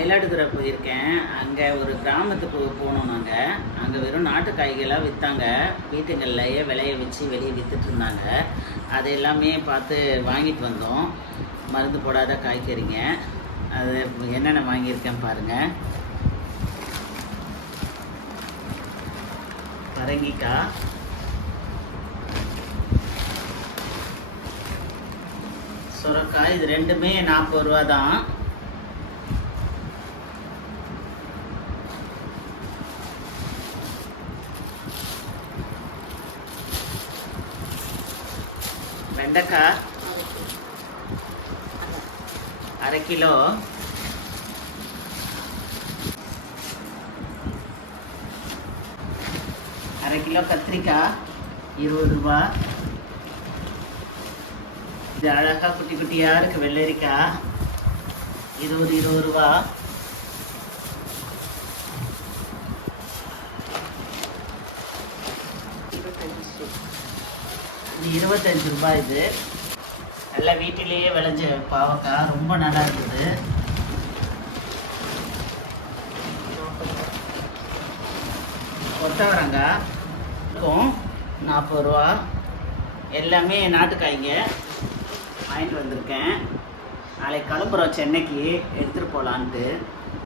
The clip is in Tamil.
மயிலாடுதுறை போயிருக்கேன். அங்கே ஒரு கிராமத்துக்கு போனோம் நாங்கள். அங்கே வெறும் நாட்டு காய்களாக விற்றாங்க. வீட்டுங்கள்லையே விளைய வச்சு வெளியே விற்றுட்ருந்தாங்க. அது எல்லாமே பார்த்து வாங்கிட்டு வந்தோம். மருந்து போடாத காய்கறிங்க. அது என்னென்ன வாங்கியிருக்கேன் பாருங்கள். பரங்கிக்காய், சுரக்காய், இது ரெண்டுமே 40 ரூபா தான். வெண்டைக்காய் 1/2 கிலோ. கத்திரிக்காய் 20 ரூபா. இது அழகாக குட்டி குட்டியாக இருக்குது வெள்ளரிக்காய். இது ஒரு 20 ரூபா. இது 25 ரூபா. இது நல்லா வீட்டிலேயே விளைஞ்ச பாவக்காய், ரொம்ப நல்லா இருக்குது. கொத்தவரங்காய் 40 ரூபா. எல்லாமே நாட்டுக்காய்ங்க வாங்கிட்டு வந்திருக்கேன். நாளைக்கு கிளம்புறோம் சென்னைக்கு, எடுத்துகிட்டு போகலான்ட்டு.